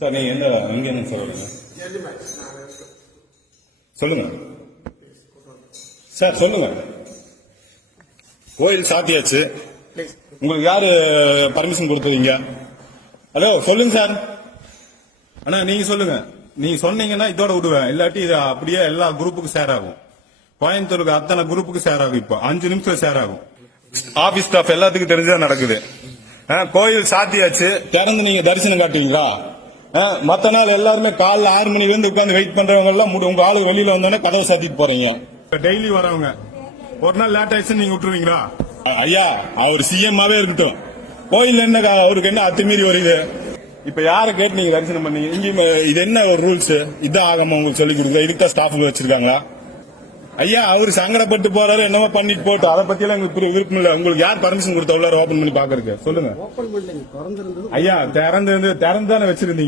Sir நீங்கள் எந்த அங்கே என்ன சொல்லுங்க சொல்லுங்க. சார் சொல்லுங்க. கோயில் சாத்தியாச்சு. உங்களுக்கு யாரு பர்மிஷன் கொடுத்தீங்க ஹலோ சொல்லுங்க சார். அண்ணா நீங்க சொல்லுங்க. நீங்க சொன்னீங்கன்னா இதோட விடுவேன். இல்லாட்டி இது அப்படியே எல்லா குரூப்புக்கும் ஷேர் ஆகும். கோயம்புத்தூருக்கு அத்தனை குரூப்புக்கு ஷேர் ஆகும் இப்போ. அஞ்சு நிமிஷம் ஷேர் ஆகும். ஆபீஸ் ஸ்டாஃப் எல்லாத்துக்கும் தெரிஞ்சா நடக்குது. கோயில் சாத்தியாச்சு. திறந்து நீங்க தரிசனம் காட்டுவீங்களா? ஆ, மத்த நாள் எல்லாருமே காலைல ஆறு மணில இருந்து உட்கார்ந்து வெயிட் பண்றவங்க எல்லாம் முடி- உங்க ஆளு வெளியில வந்தோடனே கதவை சாத்திட்டு போறீங்க. டெய்லி வரவங்க ஒரு நாள் லேட் ஆயிடுச்சு நீங்க விட்டுருவீங்களா? ஐயா அவர் சிஎம்மாவே இருக்கட்டும். கோயில் என்ன அவருக்கு என்ன அத்துமீறி வருது இப்ப யாரை கேட்டு நீங்க தரிசனம் பண்ணீங்க? இங்க இது என்ன ஒரு ரூல்ஸ் இதான் ஆகாம உங்களுக்கு சொல்லி கொடுக்குறது? இதுக்கு தான் ஸ்டாஃப் வச்சிருக்காங்களா? ஐயா அவர் சங்கடப்பட்டு போறாரு என்னமோ பண்ணிட்டு போட்டு அதை பத்தி எல்லாம் எங்களுக்கு விருப்பம் இல்ல. உங்களுக்கு யார் பர்மிஷன் கொடுத்த உள்ளார ஓபன் பண்ணி பாக்குறதுக்கு சொல்லுங்க. ஐயா திறந்து திறந்து தானே வச்சிருந்தீங்க?